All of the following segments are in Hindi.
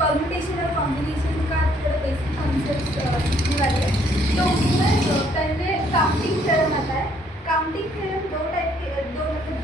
परम्यूटेशन और कॉम्बिनेशन का थोड़ा बेसिक कॉन्सेप्ट सीखने वाले हैं। तो उसमें पहले काउंटिंग थ्योरम आता है। काउंटिंग थ्योरम दो टाइप के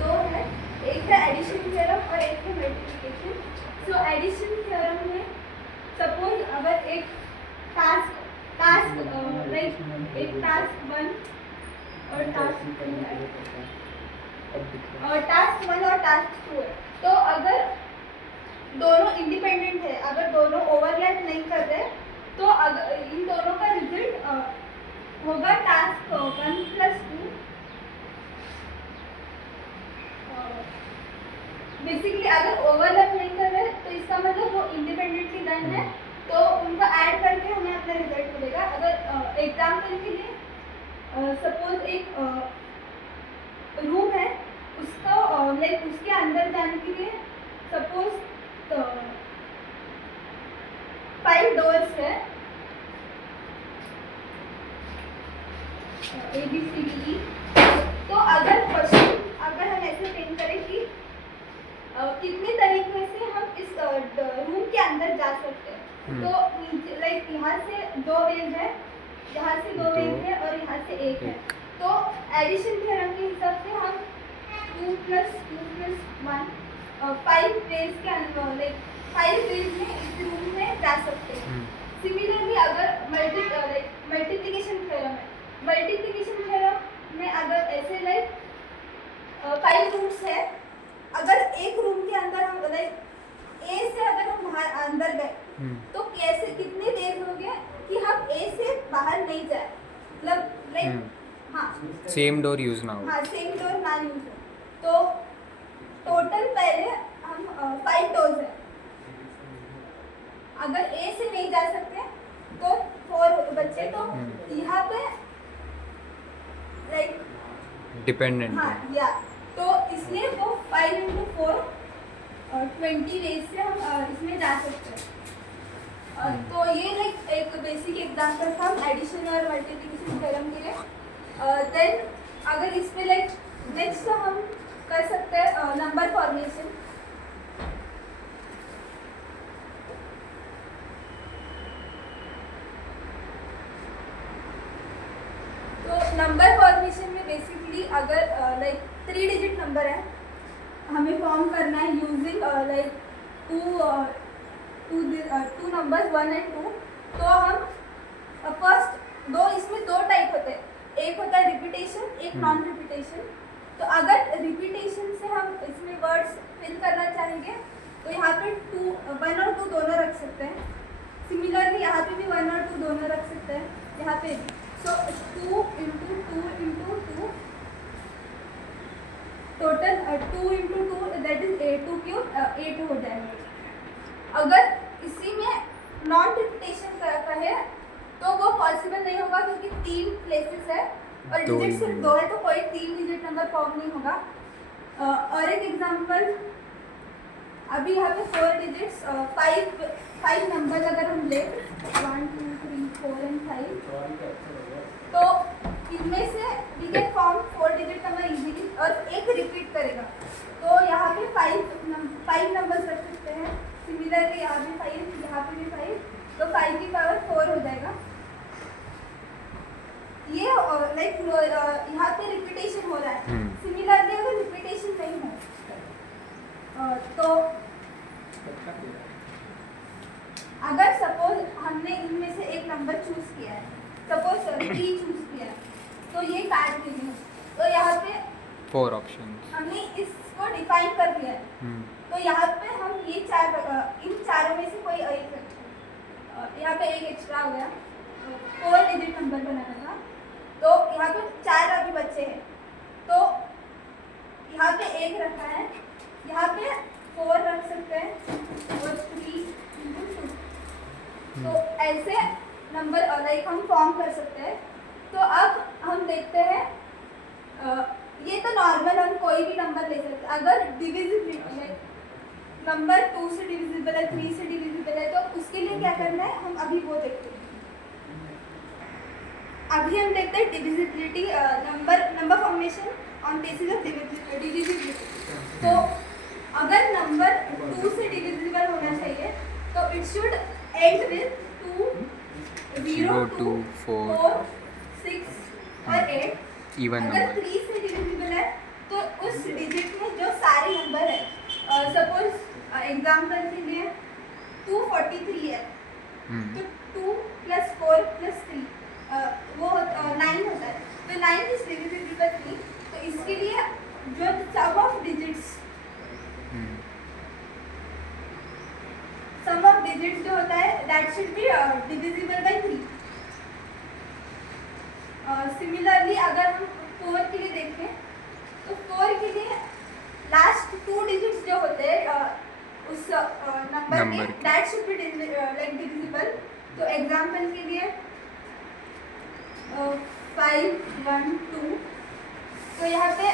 दो है, एक है एडिशन थ्योरम और एक है मल्टीप्लिकेशन। सो एडिशन थ्योरम में सपोज अगर एक टास्क लाइक एक टास्क 1 और टास्क 1 और टास्क 2 है, तो अगर दोनों इंडिपेंडेंट है, अगर दोनों ओवरलैप नहीं कर रहे, तो अगर इन दोनों का रिजल्ट होगा टास्क 1 + 2। बेसिकली अगर ओवरलैप नहीं कर रहे तो इसका मतलब वो इंडिपेंडेंटली डन है, तो उनको ऐड करके हमें अपना रिजल्ट मिलेगा। अगर एग्जाम्पल के लिए सपोज एक रूम है, उसका लाइक उसके अंदर जाने के लिए सपोज 5 डोर्स है, ABCDE। तो अगर क्वेश्चन अगर हम ऐसे थिंक करें कि कितने तरीके से हम इस रूम के अंदर जा सकते हैं, तो लाइक यहाँ से 2 वेज है, यहाँ से 2 वेज है और यहाँ से 1 है। तो एडिशन थ्योरम के हिसाब से हम 2 + 2 + 1 5 वेज के अंदर लाइक 5 वेज में इस रूम में जा सकते हैं। सिमिलरली अगर मल्टीप्लिकेशन थ्योरम है, मल्टीप्लिकेशन थ्योरम में अगर ऐसे लाइक 5 रूम्स है, अगर एक रूम के अंदर हम लाइक ए से अगर हम बाहर अंदर गए तो कैसे कितने देर हो गया कि हम ए से बाहर नहीं जाए, मतलब लाइक हाँ सेम डोर यूज ना हो, हाँ सेम डोर ना यूज हो। तो टोटल पहले हम 5 डोर्स है, अगर ए से नहीं जा सकते तो 4 बच्चे, तो यहाँ पे लाइक डिपेंडेंट हाँ या तो इसलिए वो 5 × 4 20 वेज से हम इसमें जा सकते हैं। तो ये लाइक एक बेसिक एग्जांपल था एडिशन और मल्टीप्लिकेशन थ्योरम के लिए। देन अगर इस पे लाइक नेक्स्ट हम कर सकते हैं नंबर फॉर्मेशन। तो नंबर फॉर्मेशन में बेसिकली अगर लाइक 3 डिजिट नंबर है, हमें फॉर्म करना है यूजिंग लाइक टू नंबर्स 1 और 2। तो हम फर्स्ट इसमें 2 टाइप होते हैं, एक होता है रिपीटेशन, एक नॉन रिपीटेशन। तो अगर रिपीटेशन से हम इसमें वर्ड्स फिल करना चाहेंगे तो यहाँ पे 1 और 2 दोनों रख सकते हैं। सिमिलरली यहाँ पे भी 1 और 2 दोनों रख सकते हैं, यहाँ पे भी। सो 2 × 2 × 2 टोटल 2 × 2 दैट इज 2 × 8 हो जाएगा। अगर इसी में नॉन रिपीटेशन कहे तो वो पॉसिबल नहीं होगा, क्योंकि 3 प्लेसेस है और डिजिट सिर्फ 2 है, तो कोई 3 डिजिट नंबर फॉर्म नहीं होगा। और एक एग्जांपल, अभी यहाँ पे 4 डिजिट्स 5 नंबर अगर हम ले 1 2 3 4 and 5, तो इनमें से we can form 4 digit number easily, और एक रिपीट करेगा तो यहाँ पे 5 नंबर्स रख सकते हैं। सिमिलरली यहाँ पे 5, यहाँ पे भी 5, तो 5 की पावर 4 हो जाएगा। ये लाइक यहाँ पे रिपीटेशन हो रहा है। सिमिलरली अगर रिपीटेशन नहीं हो तो अगर सपोज हमने इनमें से एक नंबर चूज किया है, सपोज 3 चूज किया है, तो ये काट देंगे। तो यहाँ पे 4 ऑप्शंस हमने इसको डिफाइन कर दिया है। तो यहाँ पे हम ये इन चारों में से कोई एक यहाँ पे एक एक्स्ट्रा हो गया, 4 डिजिट नंबर बनाना था। तो यहाँ पे 4 अभी बच्चे हैं, तो यहाँ पे 1 रखा है, यहाँ पे 4 रख सकते हैं और 3 × 2। तो ऐसे नंबर लाइक हम फॉर्म कर सकते हैं। तो अब हम देखते हैं, ये तो नॉर्मल हम कोई भी नंबर ले सकते हैं। अगर डिविजिबिलिटी लाइक नंबर 2 से डिविजिबल है, 3 से डिविजिबल है, तो उसके लिए क्या करना है हम अभी वो देखते हैं। अभी हम देखते हैं divisibility, number formation on basis of divisibility. तो अगर नंबर 2 से डिविजिबल होना चाहिए तो it should end with 2, 0, 2, 4, 6 और 8. Even अगर number. 3 से डिविजिबल है तो उस डिजिट में जो सारे नंबर है सपोज एग्जांपल के लिए 243 है तो 2 + 4 + 3 वो 9 होता है तो 9 इज डिविजिबल बाय 3 तो इसके लिए जो सम ऑफ डिजिट्स जो होता है that should be divisible by 3. Similarly अगर हम 4 के लिए देखें तो 4 के लिए लास्ट 2 डिजिट्स जो होते हैं उस नंबर Number के के। That should be like divisible. तो एग्जांपल के लिए 5 1 2 तो यहाँ पे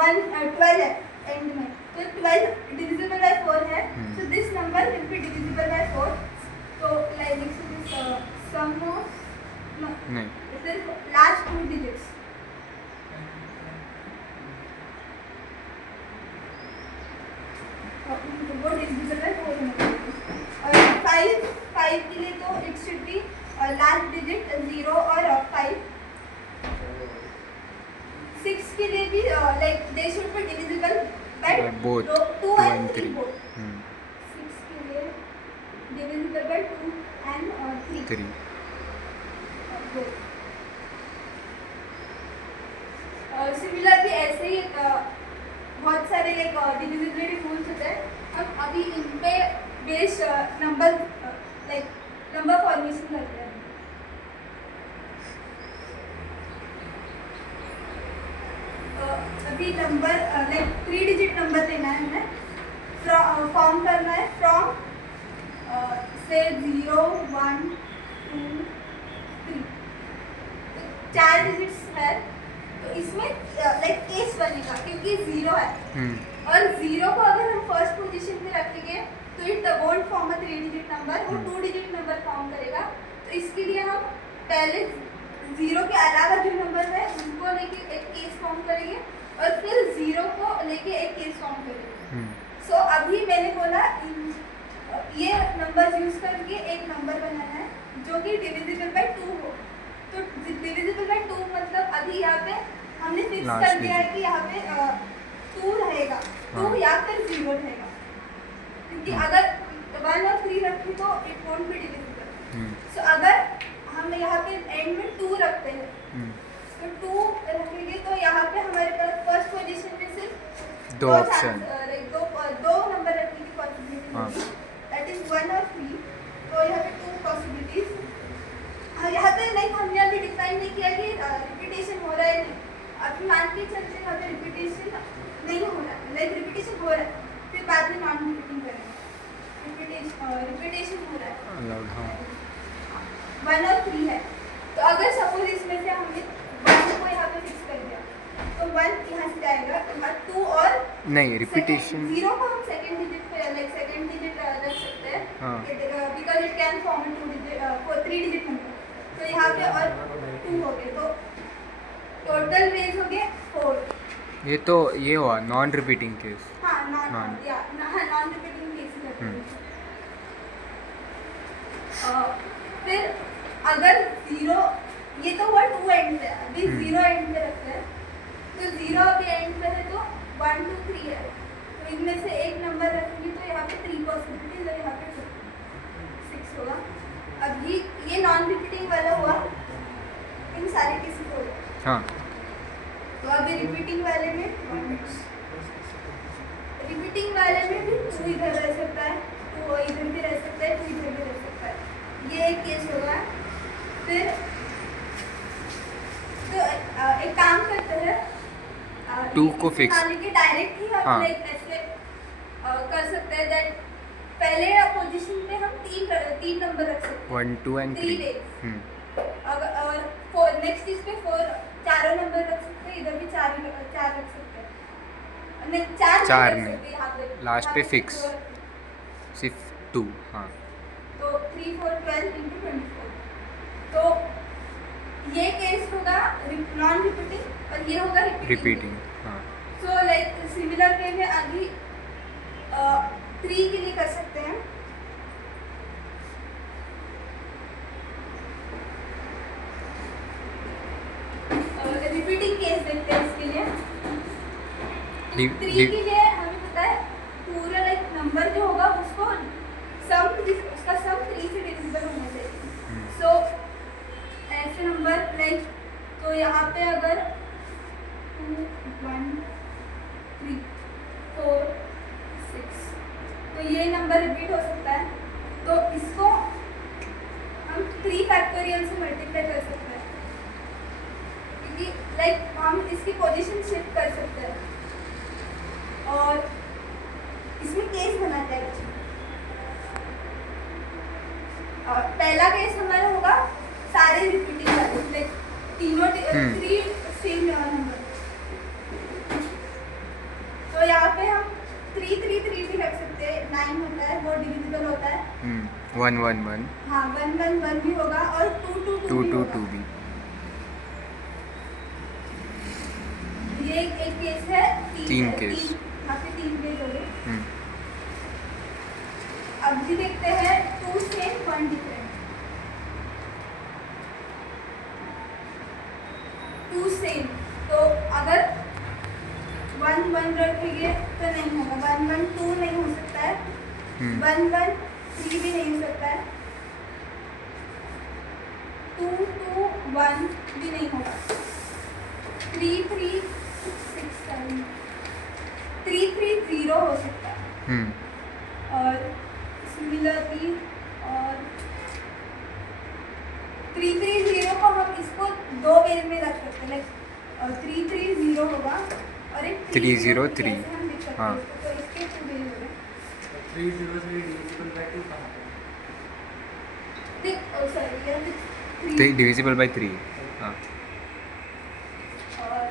12 है एंड में तो 12 डिविजिबल बाय 4 है so this number will be divisible by 4. तो like this is sum of no नहीं. it is last 2 digits. वो divisible by 4 होना चाहिए. और 5 के लिए तो it should be last digit 0 और 5. 6 के लिए भी like they should be divisible by Both 2 and 3 both. Hmm. 6 के लिए divisible by 2 and 3. 3. सिमिलरली ऐसे ही बहुत सारे लाइक डिविजिबिलिटी रूल्स होते हैं. हम अभी इन पे base number like number formation करते हैं. अभी नंबर लाइक 3 डिजिट नंबर लेना है हमें फॉर्म करना है फ्रॉम से 0 1 2 3 4 डिजिट्स है तो इसमें लाइक केस बनेगा क्योंकि 0 है और 0 को अगर हम फर्स्ट पोजीशन पे रखेंगे तो it won't form a 3 digit number वो 2 डिजिट नंबर फॉर्म करेगा. तो इसके लिए हम पहले 0 के अलावा जो नंबर है उनको लेके एक केस फॉर्म करेंगे और फिर 0 को लेके एक केस फॉर्म करेंगे. सो अभी मैंने बोला ये नंबर यूज करके एक नंबर बनाना है जो कि डिविजिबल बाय 2 हो. तो डिविजिबल बाय 2 मतलब अभी यहाँ पे हमने फिक्स Last कर दिया है digit. कि यहाँ पे 2 रहेगा 2 हाँ. या फिर 0 रहेगा क्योंकि अगर 1 और 3 रखें तो इट वोंट बी डिविजिबल. सो अगर हम यहाँ पे एंड में 2 रखते हैं तो 2 रखेंगे तो यहाँ पे हमारे पास फर्स्ट पोजीशन में सिर्फ दो ऑप्शन. दो नंबर रखने की पॉसिबिलिटी हाँ. होगी दैट इज 1 और 3. तो यहाँ पे 2 पॉसिबिलिटीज. यहाँ पे लाइक हमने अभी डिफाइन नहीं किया कि रिपीटेशन हो रहा है नहीं. अभी मान के चलते हैं यहाँ पे रिपीटेशन नहीं हो रहा है लाइक रिपीटेशन हो रहा है फिर बाद में नॉन रिपीटिंग करेंगे. रिपीटेशन हो रहा है Allowed, हाँ. 1 और 3 है तो अगर सपोज इसमें से हमने 1 को यहाँ पे फिक्स कर दिया तो 1 यहाँ से जाएगा 2 और नहीं रिपीटेशन. 0 को हम सेकंड डिजिट पे लाइक सेकंड डिजिट रख सकते हैं हाँ. Because it can form 2 digit 3 digit number. तो यहाँ पे और 2 हो गए तो टोटल वेज हो गए 4. ये तो ये हुआ नॉन रिपीटिंग केस. हाँ नॉन Non. या नॉन रिपीटिंग केसेस होते हैं. फिर अगर 0 ये तो हुआ 2 एंड पे अभी 0 एंड पे रखते हैं तो 0 अभी एंड पे है तो 1 2 3 है तो इनमें से एक नंबर रखेंगे तो यहाँ पे 3 पॉसिबिलिटीज और यहाँ पे 6 होगा. अभी ये नॉन रिपीटिंग वाला हुआ इन सारे केसेस हो गए. हाँ. तो अभी रिपीटिंग वाले में रिपीटिंग वाले में भी 2 इधर रह सकता है 2 इधर भी रह सकता है 2 इधर भी रह सकता है. ये एक केस होगा. फिर तो एक काम करते हैं 2 को fix. डायरेक्ट ही हम हाँ. लाइक ऐसे कर सकते हैं दैट पहले पोजीशन पे हम 3 नंबर रख सकते हैं 1 2 and 3 3. days. और नेक्स्ट इस पे 4 चारों नंबर रख सकते हैं इधर भी 4 रख सकते हैं. नहीं 4 चार नहीं नहीं. रख सकते यहाँ पे Last पे यहाँ fix. 4 सिर्फ 2. हाँ. तो 3 4 12 into 24. तो ये केस होगा नॉन रिपीटिंग और ये होगा रिपीटिंग. हाँ. सो लाइक सिमिलर वे में अभी 3 के लिए कर सकते हैं 3 के लिए हमें पता है पूरा लाइक नंबर जो होगा उसको उसका सम 3 से डिविजिबल होना चाहिए। सो ऐसे नंबर लाइक तो यहाँ पे अगर 2 1 3 4 6 तो ये नंबर रिपीट हो सकता है, तो इसको हम 3 फैक्टोरियल से मल्टीप्लाई कर सकते हैं, क्योंकि लाइक हम इसकी पोजीशन शिफ्ट कर सकते हैं और इसमें केस बनाते हैं। और पहला केस हमारा होगा सारे रिपीटिंग वाले, लाइक तीनों 3 सेम नंबर। तो यहाँ पे हम 3 3 3 भी रख सकते हैं, 9 होता है वो डिविजिबल होता है। 1 1 1 हाँ 1 1 1 भी होगा और 2 2 2 भी 2 होगा। 2 भी। ये एक केस है, तीन केस। यहाँ पे 3 केस हो गए। हम्म, अब भी देखते हैं 2 सेम 1 डिफरेंट। 2 सेम, तो अगर 1 1 रखेंगे तो नहीं होगा, 1 1 2 नहीं हो सकता है, 1 1 3 भी नहीं हो सकता है, 2 2 1 भी नहीं होगा, 3 3 6 7 3 3 0 हो सकता है। और सिमिलरली और 3 3 0 को हम इसको 2 वेज में रख सकते हैं, लाइक 3 3 0 होगा और एक 3 0 3 ऐसे हम लिख सकते हाँ। हैं इसको, तो इसके 2 वेज हो गए। 3 0 3 डिविजिबल बाय 2 कहाँ पे? देख सॉरी ये 3 डिविजिबल बाय 3। हाँ और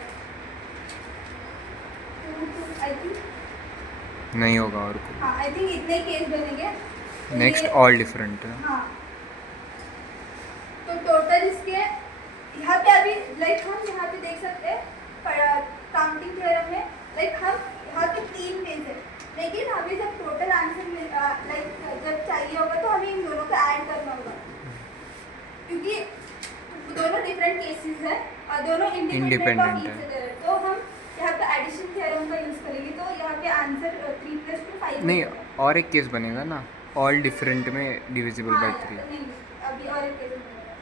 2 2 आई थिंक, नहीं होगा और कोई। हाँ आई थिंक इतने केस बनेंगे। तो नेक्स्ट ये- ऑल डिफरेंट है। हाँ तो टोटल इसके यहाँ पे अभी लाइक हम यहाँ पे देख सकते हैं काउंटिंग थ्योरम में, लाइक हम यहाँ पे 3 पेज है, लेकिन हमें जब टोटल आंसर लाइक जब चाहिए होगा तो हमें इन दोनों को ऐड करना होगा, क्योंकि दोनों डिफरेंट केसेस है और दोनों independent of Independent each other. तो हम यहाँ पे एडिशन थ्योरम का यूज करेंगे, तो यहाँ पे आंसर 3 + 2 5 नहीं, और एक केस बनेगा ना, ऑल डिफरेंट में डिविजिबल बाय 3। नहीं अभी और एक केस बनेगा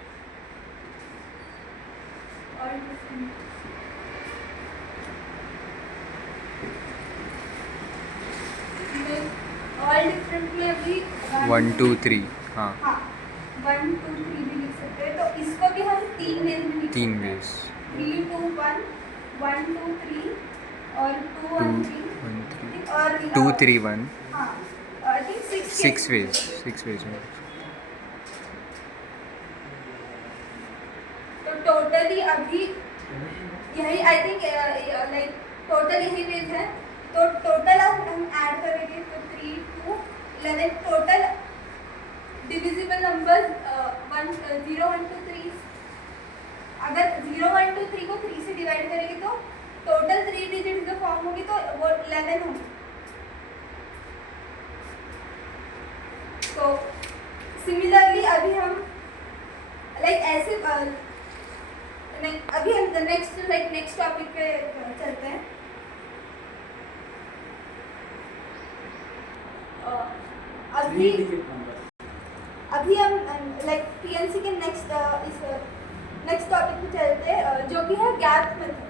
और different। ऑल डिफरेंट में अभी 1 2 3 हाँ, हाँ 1 2 3 भी लिख सकते हैं, तो इसको भी हम 3 वेज में लिख 3 सकते हैं। वेज 3 2 1 1 2 3 और 2 1 3 1 3 और 2 3 1 हाँ आई थिंक 6 वेज 6 वेज में। तो टोटली अभी यही आई थिंक लाइक टोटल यही वेज है, तो टोटल अब हम ऐड करेंगे तो 3 2 11 टोटल डिविजिबल नंबर 0 1 2 3। अगर 0 1 2 3 को 3 से डिवाइड करेंगे तो टोटल 3 डिजिट जो फॉर्म होगी तो वो 11 होगी। तो सिमिलरली अभी हम लाइक ऐसे अभी हम नेक्स्ट टॉपिक पे चलते हैं। अभी 3 डिजिट नंबर। अभी हम लाइक पीएनसी के नेक्स्ट टॉपिक पे चलते हैं, जो कि है गैप मेथड।